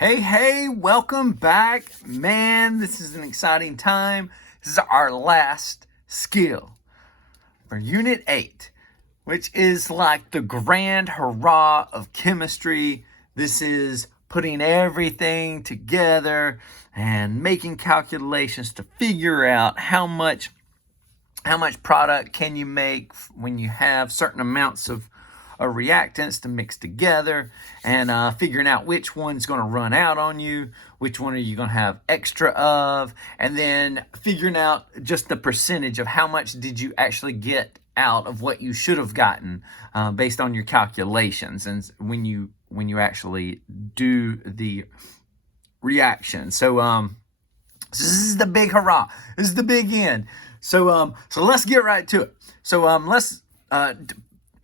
Hey, welcome back. Man, this is an exciting time. This is our last skill for Unit 8, which is like the grand hurrah of chemistry. This is putting everything together and making calculations to figure out how much product can you make when you have certain amounts of reactants to mix together, and figuring out which one's going to run out on you, which one are you going to have extra of, and then figuring out just the percentage of how much did you actually get out of what you should have gotten based on your calculations and when you actually do the reaction. So this is the big hurrah. This is the big end. So let's get right to it. So let's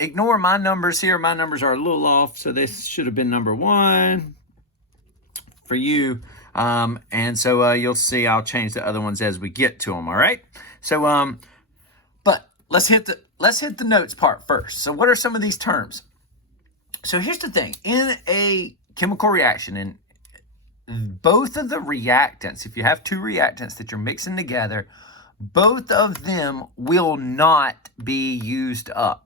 ignore my numbers here. My numbers are a little off, so this should have been number 1 for you. And so you'll see I'll change the other ones as we get to them. All right. So but let's hit the notes part first. So what are some of these terms? So here's the thing: in a chemical reaction, in both of the reactants, if you have 2 reactants that you're mixing together, both of them will not be used up.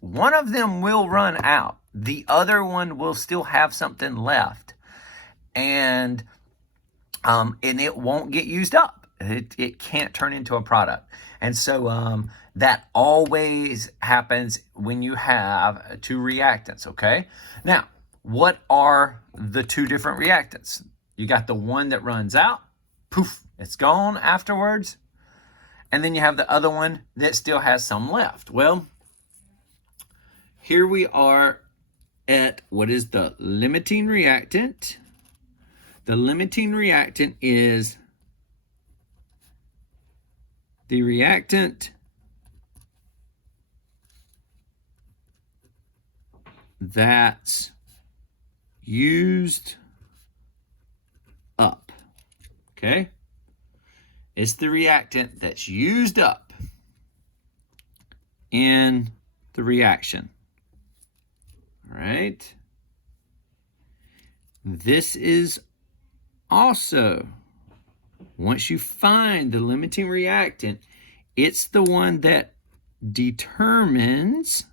One of them will run out. The other one will still have something left. And it won't get used up. It can't turn into a product. And so that always happens when you have 2 reactants, okay? Now, what are the 2 different reactants? You got the one that runs out, poof, it's gone afterwards. And then you have the other one that still has some left. Well, here we are at what is the limiting reactant. The limiting reactant is the reactant that's used up. Okay? It's the reactant that's used up in the reaction. All right. This is also, once you find the limiting reactant, it's the one that determines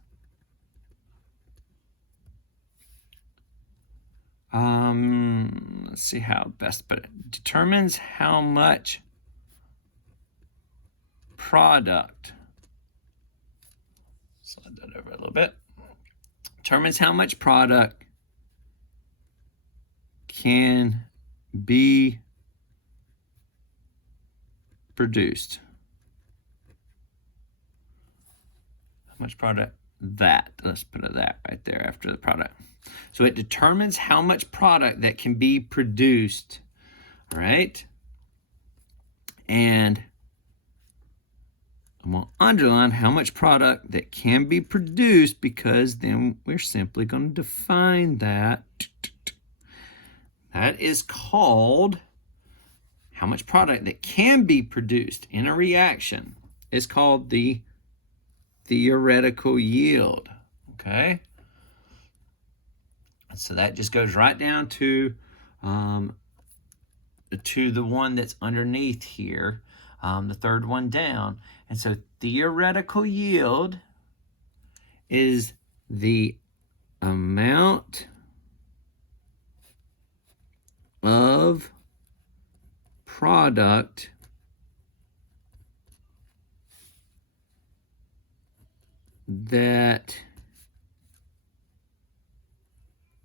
let's see how best, but it determines how much product, slide that over a little bit, determines how much product can be produced. How much product? That. Let's put that right there after the product. So it determines how much product that can be produced. All right? And I'm going to underline how much product that can be produced, because then we're simply going to define that. That is called, how much product that can be produced in a reaction is called the theoretical yield. Okay? So that just goes right down to the one that's underneath here, the third one down. And so theoretical yield is the amount of product that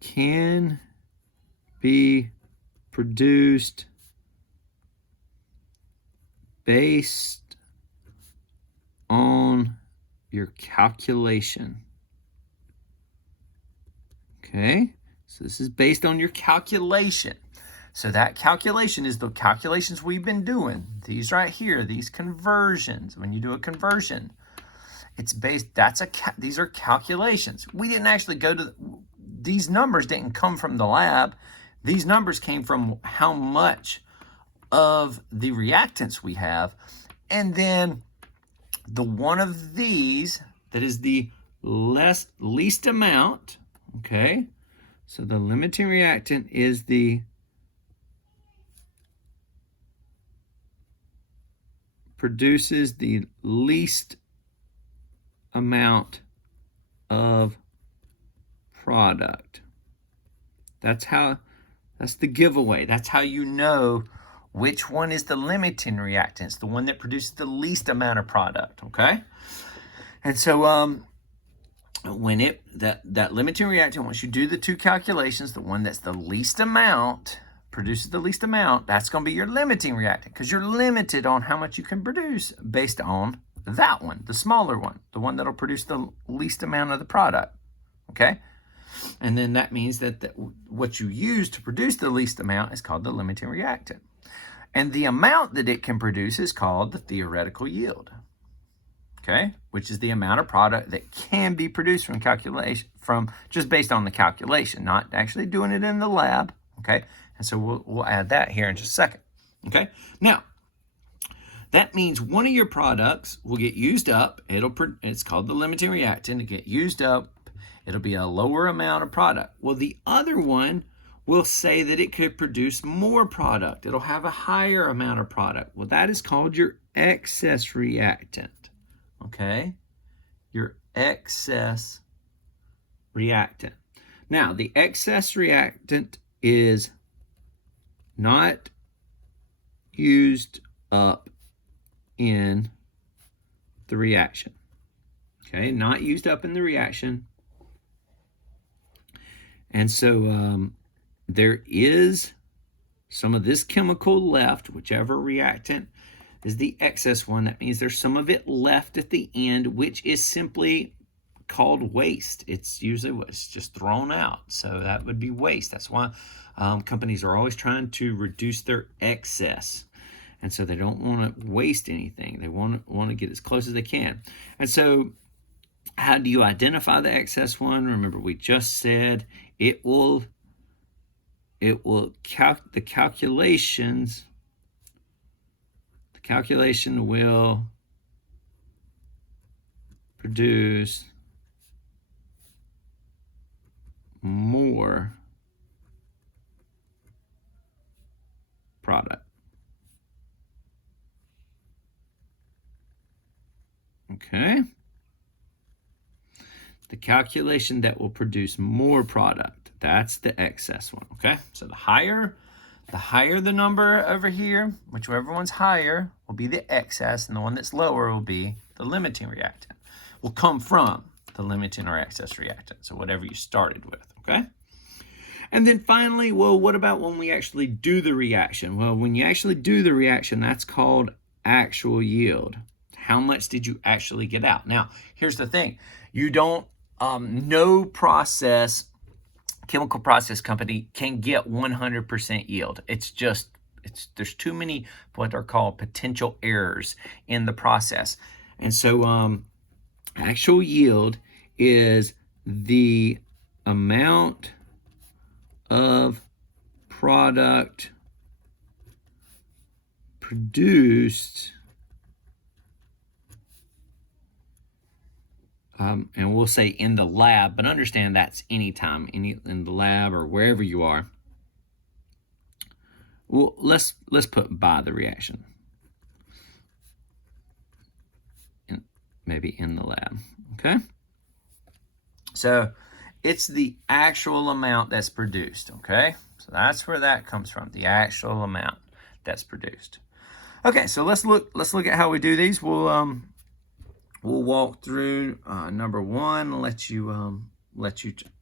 can be produced based on your calculation. Okay, so this is based on your calculation. So that calculation is the calculations we've been doing. These right here, these conversions. When you do a conversion, it's based, these are calculations. We didn't actually go to, these numbers didn't come from the lab. These numbers came from how much of the reactants we have. And then the one of these that is the least amount, okay? So the limiting reactant is the produces the least amount of product. That's the giveaway. That's how you know which one is the limiting reactant. It's the one that produces the least amount of product, okay? And so when that limiting reactant, once you do the two calculations, the one that's the least amount produces the least amount, that's going to be your limiting reactant, because you're limited on how much you can produce based on that one, the smaller one, the one that'll produce the least amount of the product, okay? And then that means that what you use to produce the least amount is called the limiting reactant. And the amount that it can produce is called the theoretical yield, okay? Which is the amount of product that can be produced from just based on the calculation, not actually doing it in the lab, okay? And so we'll add that here in just a second, okay? Now, that means one of your products will get used up. It's called the limiting reactant. It'll get used up. It'll be a lower amount of product. Well, the other one will say that it could produce more product. It'll have a higher amount of product. Well, that is called your excess reactant, okay? Your excess reactant. Now, the excess reactant is not used up in the reaction, okay? Not used up in the reaction. And so there is some of this chemical left, whichever reactant is the excess one. That means there's some of it left at the end, which is simply called waste. It's usually it's just thrown out. So that would be waste. That's why companies are always trying to reduce their excess. And so they don't want to waste anything. They want to get as close as they can. And so how do you identify the excess one? Remember, we just said the calculation will produce more product. Okay? The calculation that will produce more product, that's the excess one, okay? So the higher the number over here, whichever one's higher will be the excess, and the one that's lower will be the limiting reactant. Will come from the limiting or excess reactant, so whatever you started with, okay? And then finally, well, what about when we actually do the reaction? Well, when you actually do the reaction, that's called actual yield. How much did you actually get out? Now, here's the thing. You don't, no chemical process company can get 100% yield. There's too many what are called potential errors in the process. And so actual yield is the amount of product produced, and we'll say in the lab, but understand that's anytime, in the lab or wherever you are. Well, let's put by the reaction. Maybe in the lab, okay? So it's the actual amount that's produced, okay? So that's where that comes from, the actual amount that's produced. Okay, so let's look at how we do these. We'll walk through number one, let you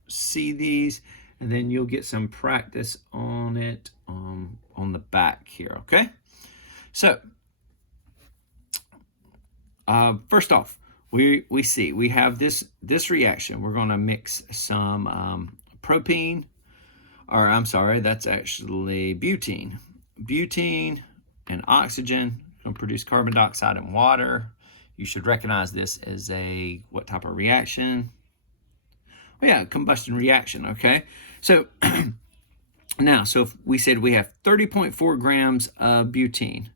see these, and then you'll get some practice on it on the back here, okay? So first off, we have this reaction. We're going to mix some propene, or I'm sorry, that's actually butene. Butene and oxygen going to produce carbon dioxide and water. You should recognize this as what type of reaction? Well, yeah, combustion reaction, okay? So now, so if we said we have 30.4 grams of butene.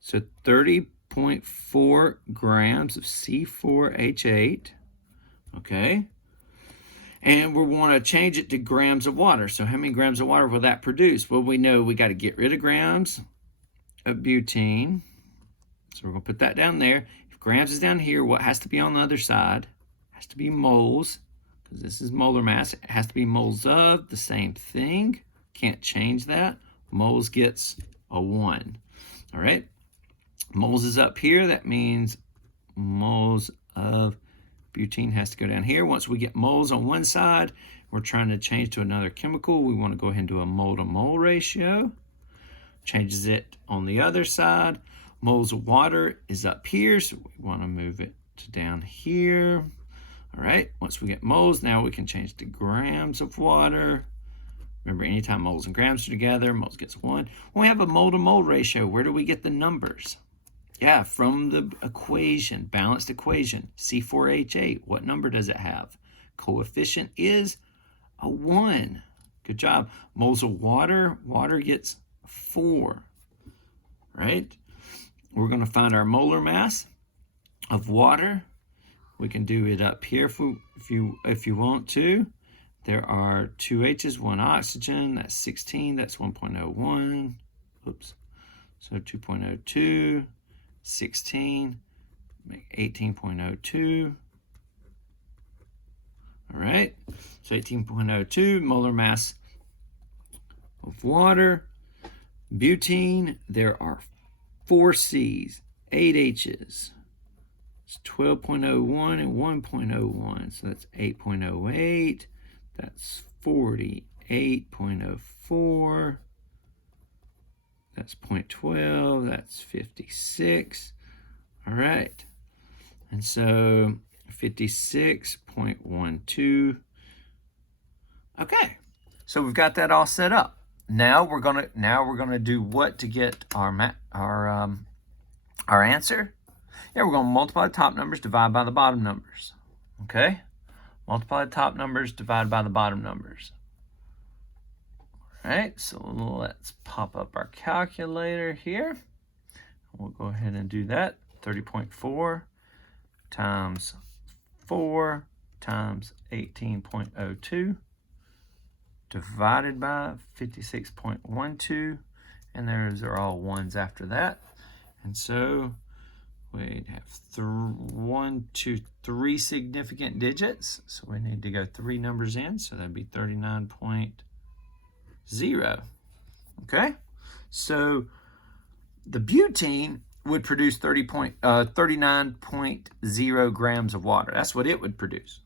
So 30.4 grams of C4H8, okay? And we want to change it to grams of water. So how many grams of water will that produce? Well, we know we got to get rid of grams of butene. So we're going to put that down there. If grams is down here, what has to be on the other side? Has to be moles, because this is molar mass. It has to be moles of the same thing. Can't change that. Moles gets a 1. All right. Moles is up here. That means moles of butene has to go down here. Once we get moles on one side, we're trying to change to another chemical. We want to go ahead and do a mole to mole ratio. Changes it on the other side. Moles of water is up here, so we want to move it to down here. All right, once we get moles, now we can change to grams of water. Remember, anytime moles and grams are together, moles gets 1. When we have a mole to mole ratio, where do we get the numbers? Yeah, from the equation, balanced equation, C4H8. What number does it have? Coefficient is a 1. Good job. Moles of water, water gets 4, right? We're going to find our molar mass of water. We can do it up here if you want to. There are 2 H's, 1 oxygen. That's 16. That's 1.01. Oops. So 2.02, 16, make 18.02. All right. So 18.02 molar mass of water. Butene, there are 4 C's, 8 H's. It's 12.01 and 1.01. So that's 8.08. That's 48.04. That's 0.12. That's 56. All right. And so 56.12. Okay. So we've got that all set up. Now we're gonna do what to get our answer? Yeah, we're gonna multiply the top numbers, divide by the bottom numbers. Okay? Multiply the top numbers, divide by the bottom numbers. All right, so let's pop up our calculator here. We'll go ahead and do that. 30.4 times 4 times 18.02 divided by 56.12, and those are all ones after that. And so we'd have 1, 2, 3 significant digits. So we need to go 3 numbers in. So that'd be 39.0. Okay. So the butene would produce 39.0 grams of water. That's what it would produce.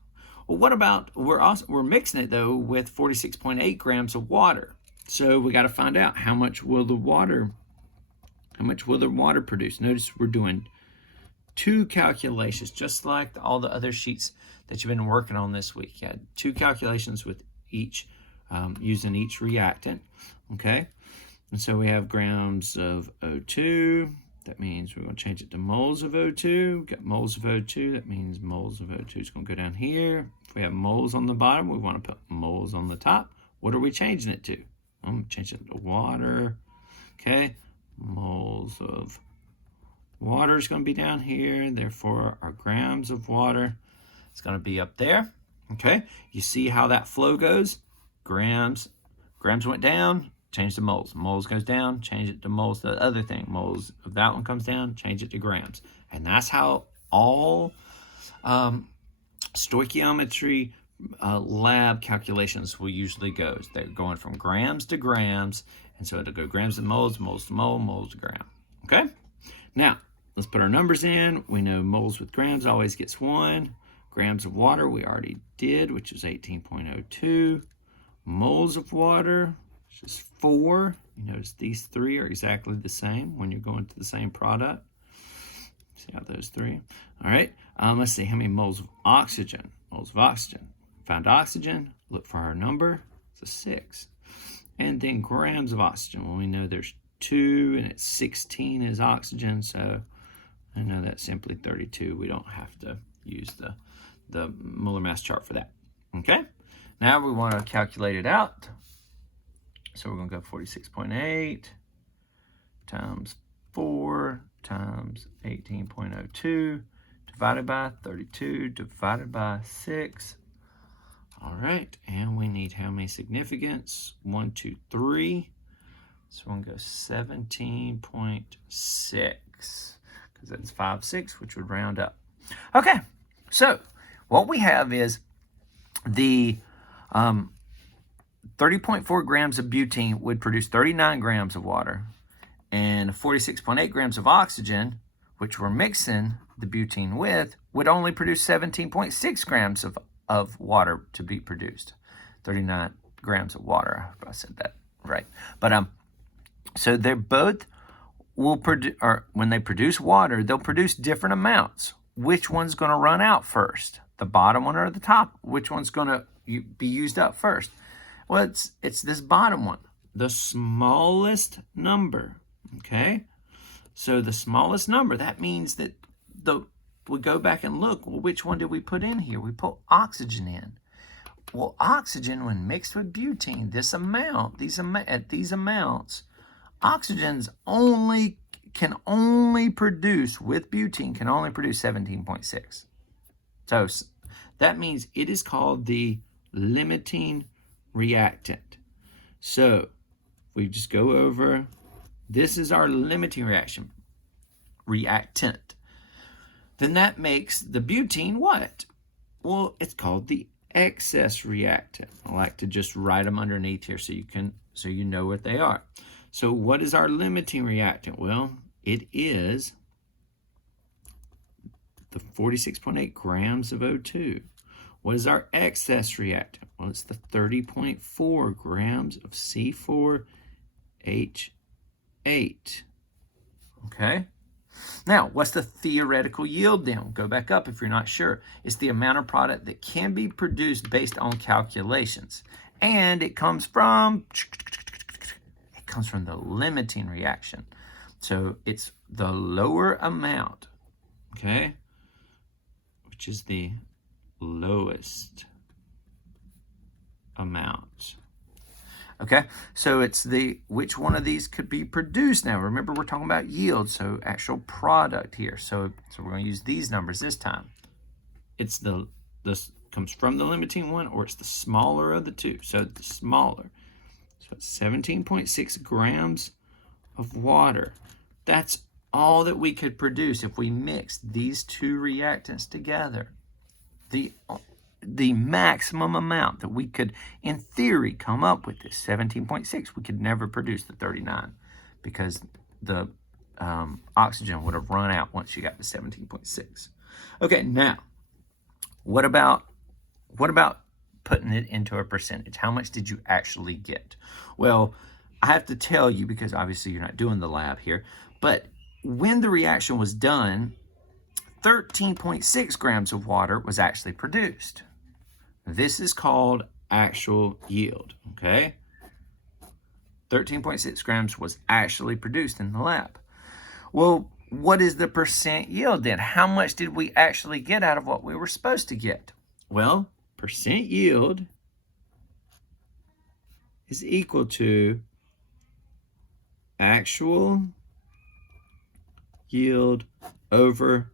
Well, what about, we're mixing it though with 46.8 grams of water. So we got to find out how much will the water produce. Notice we're doing 2 calculations, just like all the other sheets that you've been working on this week. You had 2 calculations with each, using each reactant, okay? And so we have grams of O2. That means we're going to change it to moles of O2. We've got moles of O2. That means moles of O2 is going to go down here. If we have moles on the bottom, we want to put moles on the top. What are we changing it to? I'm going to change it to water. Okay, moles of water is going to be down here. Therefore, our grams of water is going to be up there. Okay, you see how that flow goes? Grams went down. Change to moles. Moles goes down, change it to moles. The other thing, moles of that one comes down, change it to grams. And that's how all stoichiometry lab calculations will usually go. They're going from grams to grams. And so it'll go grams to moles, moles to mole, moles to gram. Okay? Now, let's put our numbers in. We know moles with grams always gets 1. Grams of water we already did, which is 18.02. Moles of water, which is 4. You notice these 3 are exactly the same when you're going to the same product. See how those 3. All right. Let's see how many moles of oxygen. Moles of oxygen. Found oxygen. Look for our number. It's a 6. And then grams of oxygen. Well, we know there's 2 and it's 16 is oxygen. So I know that's simply 32. We don't have to use the molar mass chart for that. Okay. Now we want to calculate it out. So we're going to go 46.8 times 4 times 18.02 divided by 32 divided by 6. All right, and we need how many significance? 1, 2, 3. So we're going to go 17.6 because because that's 5/6, which would round up. Okay, so what we have is the 30.4 grams of butane would produce 39 grams of water, and 46.8 grams of oxygen, which we're mixing the butane with, would only produce 17.6 grams of water to be produced. 39 grams of water. I hope I said that right. But so they're both will produce, or when they produce water, they'll produce different amounts. Which one's going to run out first? The bottom one or the top? Which one's going to be used up first? Well, it's this bottom one, the smallest number. Okay, so the smallest number, that means that we go back and look, well, which one did we put in here? We put oxygen in. Well, oxygen, when mixed with butane, at these amounts, oxygen's can only produce 17.6. So that means it is called the limiting reactant. So we just go over, this is our limiting reactant. Then that makes the butane what? Well, it's called the excess reactant. I like to just write them underneath here so you know what they are. So what is our limiting reactant? Well, it is the 46.8 grams of O2. What is our excess reactant? Well, it's the 30.4 grams of C4H8. Okay? Now, what's the theoretical yield then? We'll go back up if you're not sure. It's the amount of product that can be produced based on calculations. And it comes from the limiting reaction. So it's the lower amount, okay, which is the lowest amount. Okay, so it's which one of these could be produced now. Remember, we're talking about yield, so actual product here. So we're going to use these numbers this time. It's this comes from the limiting one, or it's the smaller of the two. So the smaller. So it's 17.6 grams of water. That's all that we could produce if we mixed these two reactants together. The maximum amount that we could, in theory, come up with is 17.6. We could never produce the 39 because the oxygen would have run out once you got to 17.6. Okay, now, what about putting it into a percentage? How much did you actually get? Well, I have to tell you, because obviously you're not doing the lab here, but when the reaction was done, 13.6 grams of water was actually produced. This is called actual yield, okay? 13.6 grams was actually produced in the lab. Well, what is the percent yield then? How much did we actually get out of what we were supposed to get? Well, percent yield is equal to actual yield over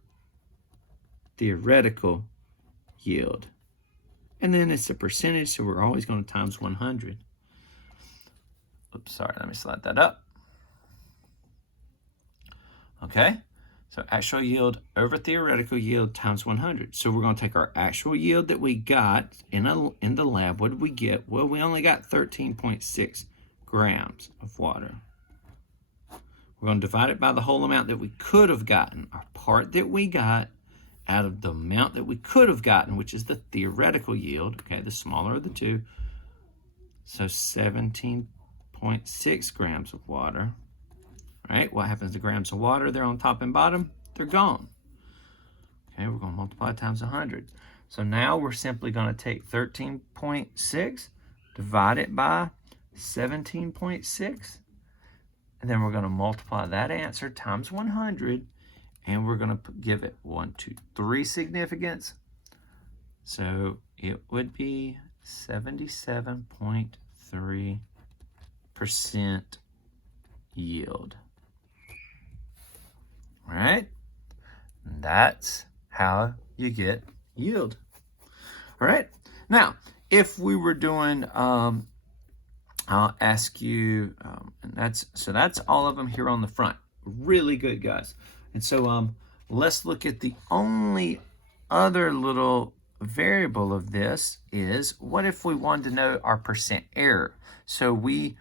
theoretical yield. And then it's a percentage, so we're always going to times 100. Oops, sorry, let me slide that up. Okay, so actual yield over theoretical yield times 100. So we're going to take our actual yield that we got in the lab. What did we get? Well, we only got 13.6 grams of water. We're going to divide it by the whole amount that we could have gotten, our part that we got out of the amount that we could have gotten, which is the theoretical yield, okay, the smaller of the two. So 17.6 grams of water, right? What happens to grams of water? They're on top and bottom. They're gone. Okay, we're going to multiply times 100. So now we're simply going to take 13.6, divide it by 17.6, and then we're going to multiply that answer times 100, and we're going to give it 1, 2, 3 significance. So it would be 77.3% yield. All right? And that's how you get yield. All right? Now, if we were doing, I'll ask you, and that's all of them here on the front. Really good, guys. And so let's look at the only other little variable of this is, what if we wanted to know our percent error? So we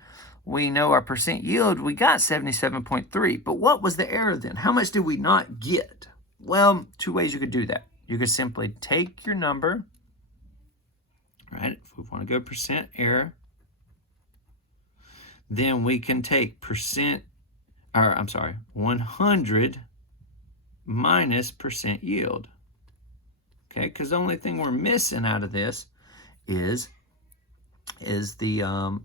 know our percent yield, we got 77.3, but what was the error then? How much did we not get? Well, two ways you could do that. You could simply take your number, right? If we want to go percent error, then we can take 100 minus percent yield. Okay, because the only thing we're missing out of this is the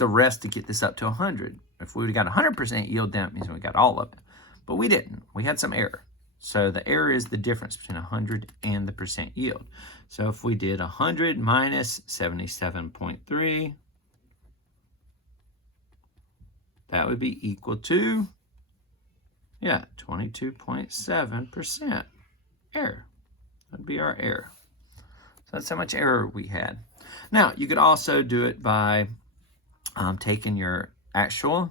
rest to get this up to 100. If we would have got 100% yield, then it means we got all of it. But we didn't. We had some error. So the error is the difference between 100 and the percent yield. So if we did 100 minus 77.3, that would be equal to, 22.7% error. That would be our error. So that's how much error we had. Now, you could also do it by taking your actual,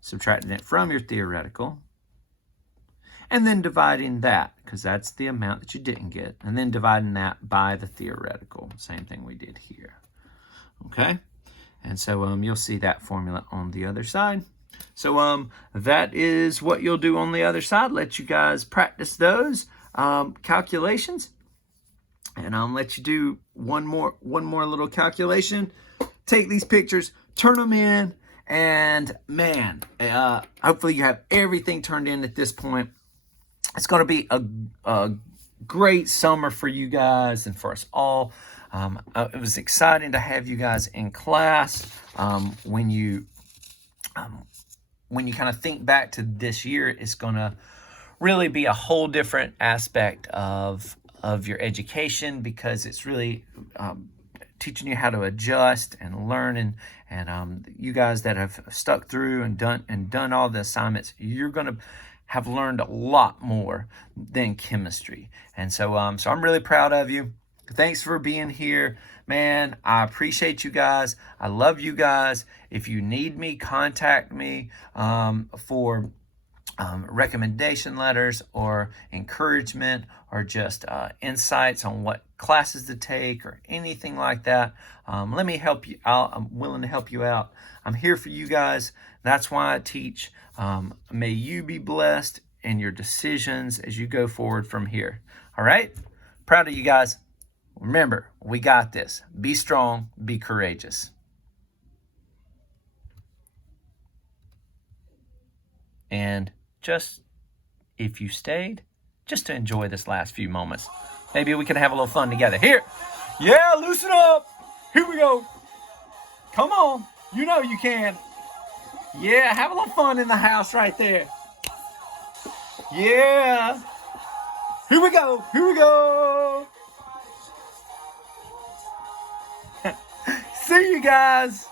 subtracting it from your theoretical, and then dividing that, because that's the amount that you didn't get, and then dividing that by the theoretical. Same thing we did here. Okay? And so you'll see that formula on the other side. So that is what you'll do on the other side. Let you guys practice those calculations. And I'll let you do one more little calculation. Take these pictures, turn them in, and man, hopefully you have everything turned in at this point. It's going to be a great summer for you guys and for us all. It was exciting to have you guys in class. When you kind of think back to this year, it's going to really be a whole different aspect of your education, because it's really teaching you how to adjust and learn, and you guys that have stuck through and done all the assignments, you're going to have learned a lot more than chemistry. And so I'm really proud of you. Thanks for being here, man. I appreciate you guys. I love you guys. If you need me, contact me for recommendation letters or encouragement or just insights on what classes to take or anything like that. Let me help you out. I'm willing to help you out. I'm here for you guys. That's why I teach. May you be blessed in your decisions as you go forward from here. All right? Proud of you guys. Remember, we got this. Be strong, be courageous. And just, if you stayed, just to enjoy this last few moments. Maybe we can have a little fun together. Here. Yeah, loosen up. Here we go. Come on. You know you can. Yeah, have a little fun in the house right there. Yeah. Here we go. Here we go. See you guys.